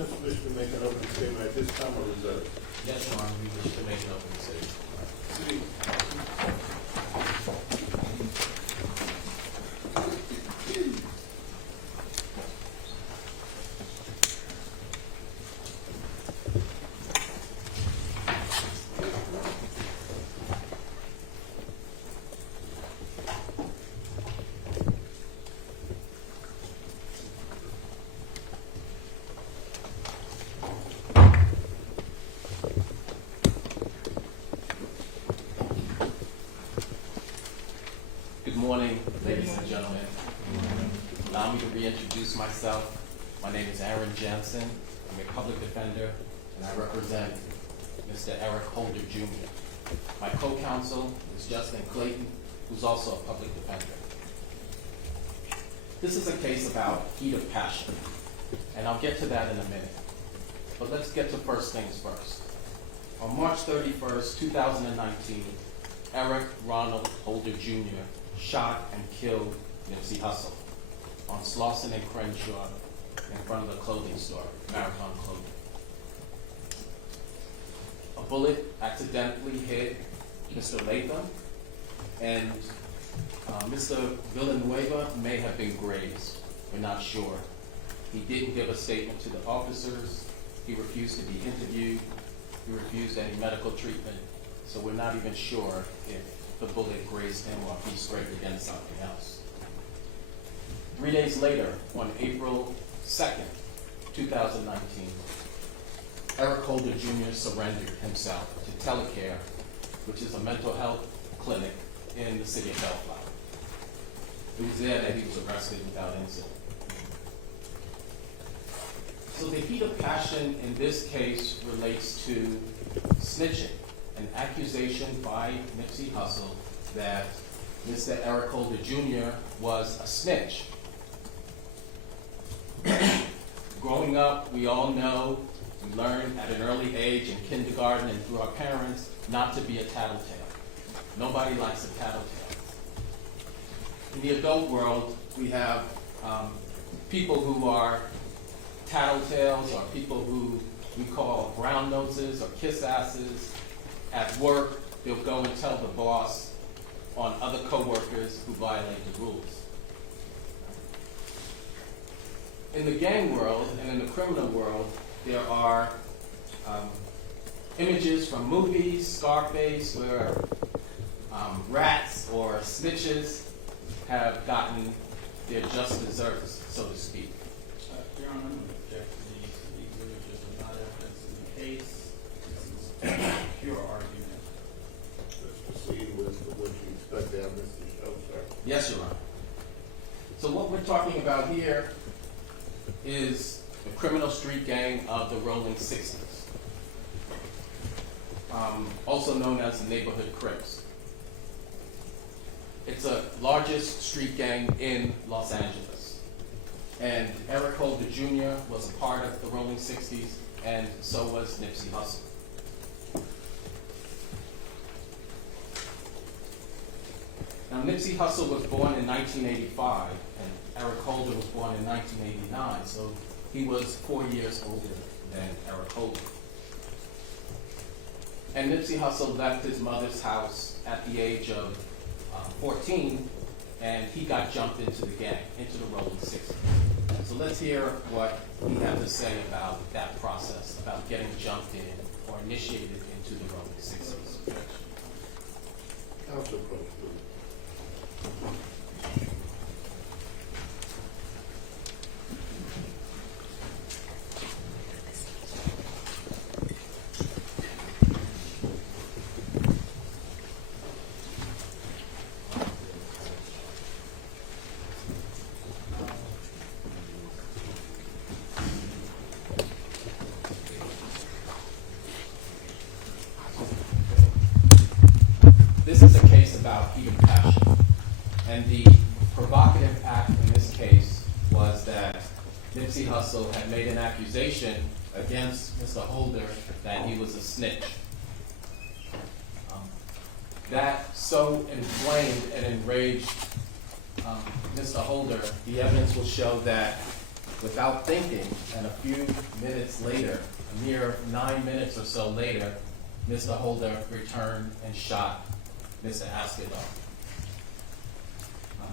Council wish to make an open statement at this time or reserve? Yes, Your Honor, we wish to make an open statement. Good morning, ladies and gentlemen. Allow me to reintroduce myself. My name is Aaron Jansen. I'm a public defender, and I represent Mr. Eric Holder Jr. My co-counsel is Justin Clayton, who's also a public defender. This is a case about heat of passion, and I'll get to that in a minute. But let's get to first things first. On March 31st, 2019, Eric Ronald Holder Jr. shot and killed Nipsey Hussle on Slauson and Crenshaw in front of the clothing store, Marathon Clothing. A bullet accidentally hit Mr. Latham, and Mr. Villanueva may have been grazed. We're not sure. He didn't give a statement to the officers. He refused to be interviewed. He refused any medical treatment. So we're not even sure if the bullet grazed him or if he scraped against something else. 3 days later, on April 2nd, 2019, Eric Holder Jr. surrendered himself to Telecare, which is a mental health clinic in the city of Bellflower. It was there that he was arrested without incident. So the heat of passion in this case relates to snitching, an accusation by Nipsey Hussle that Mr. Eric Holder Jr. was a snitch. Growing up, we all know, we learn at an early age in kindergarten and through our parents not to be a tattletale. Nobody likes a tattletale. In the adult world, we have people who are tattletales, or people who we call brown noses or kiss asses. At work, they'll go and tell the boss on other coworkers who violate the rules. In the gang world and in the criminal world, there are images from movies, Scarface, where rats or snitches have gotten their just desserts, so to speak. Your Honor, I'm going to object to these images are not evidence in the case. This is pure argument. Let's proceed with what you expect to have Mr. Show, sir. Yes, Your Honor. So what we're talking about here is the criminal street gang of the Rolling 60s, also known as the Neighborhood Crips. It's the largest street gang in Los Angeles. And Eric Holder Jr. was a part of the Rolling 60s, and so was Nipsey Hussle. Now, Nipsey Hussle was born in 1985, and Eric Holder was born in 1989, so he was 4 years older than Eric Holder. And Nipsey Hussle left his mother's house at the age of 14, and he got jumped into the gang, into the Rolling 60s. So let's hear what he had to say about that process, about getting jumped in or initiated into the Rolling 60s. Council, please. This is a case about heat of passion. And the provocative act in this case was that Nipsey Hussle had made an accusation against Mr. Holder that he was a snitch. That so inflamed and enraged Mr. Holder. The evidence will show that without thinking, and a few minutes later, a mere 9 minutes or so later, Mr. Holder returned and shot Mr. Askedon.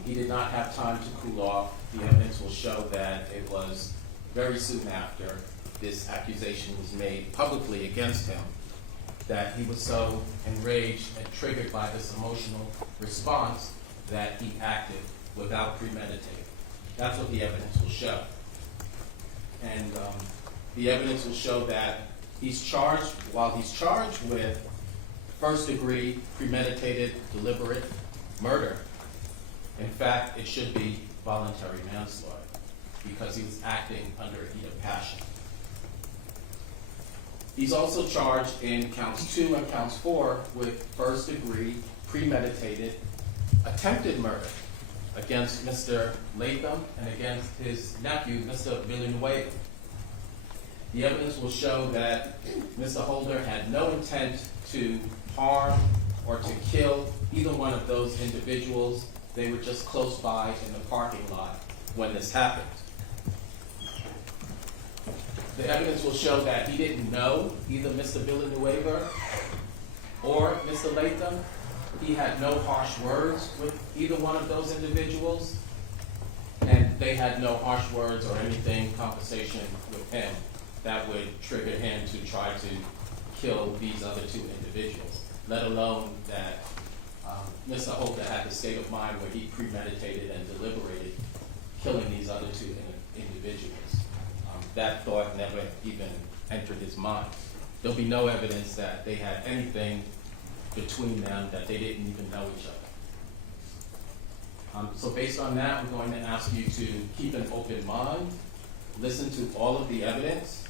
He did not have time to cool off. The evidence will show that it was very soon after this accusation was made publicly against him that he was so enraged and triggered by this emotional response that he acted without premeditating. That's what the evidence will show. And the evidence will show that while he's charged with first-degree premeditated deliberate murder, in fact, it should be voluntary manslaughter because he was acting under heat of passion. He's also charged in counts 2 and counts 4 with first-degree premeditated attempted murder against Mr. Latham and against his nephew, Mr. Villanueva. The evidence will show that Mr. Holder had no intent to harm or to kill either one of those individuals. They were just close by in the parking lot when this happened. The evidence will show that he didn't know either Mr. Villanueva or Mr. Latham. He had no harsh words with either one of those individuals, and they had no harsh words or anything, conversation with him that would trigger him to try to kill these other two individuals, let alone that Mr. Holder had the state of mind where he premeditated and deliberated killing these other two individuals. That thought never even entered his mind. There'll be no evidence that they had anything between them, that they didn't even know each other. So based on that, we're going to ask you to keep an open mind, listen to all of the evidence.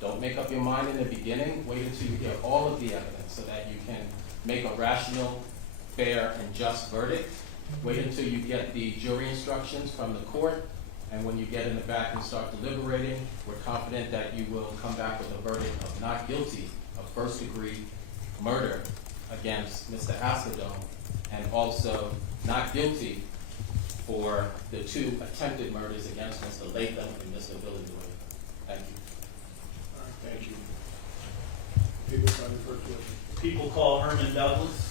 Don't make up your mind in the beginning. Wait until you hear all of the evidence so that you can make a rational, fair, and just verdict. Wait until you get the jury instructions from the court. And when you get in the back and start deliberating, we're confident that you will come back with a verdict of not guilty of first-degree murder against Mr. Askedon, and also not guilty for the two attempted murders against Mr. Latham and Mr. Villanueva. Thank you. All right, thank you. People, sign the first witness. People call Herman Douglas.